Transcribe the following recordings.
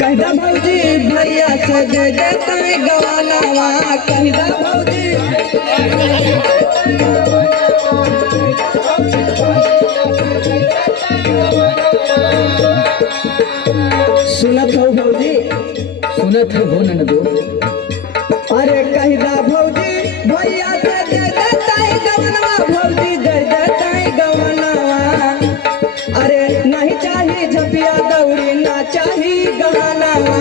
कहदा भौजी भैया से दे देते गवानावा कहदा भौजी सुनत हो भौजी सुनत है हो ननदो। अरे कहदा भौजी भैया से दे देते गवानावा भौजी दे देते गवानावा अरे नहीं चाहिए झपिया दौड़ी ना चाहिए गहनावा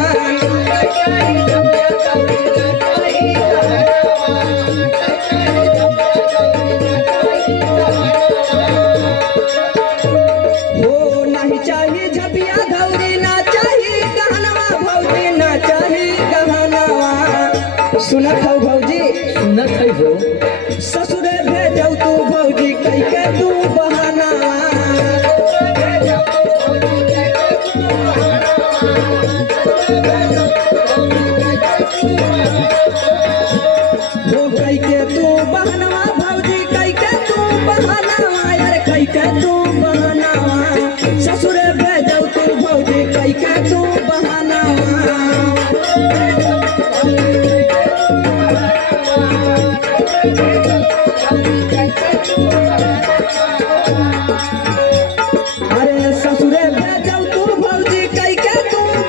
हो नहीं चाहिए झपिया दौड़ी ना चाहिए गहनावा भौजी ना चाहिए गहनावा सुनत हो भौजी सुनत है हो। ससुरे भेजौ तू भौजी कह के तू बहानावा वो कह के तू बहनवा भौजी कह के तू बहनावा यार कह के तू बहनावा ससुर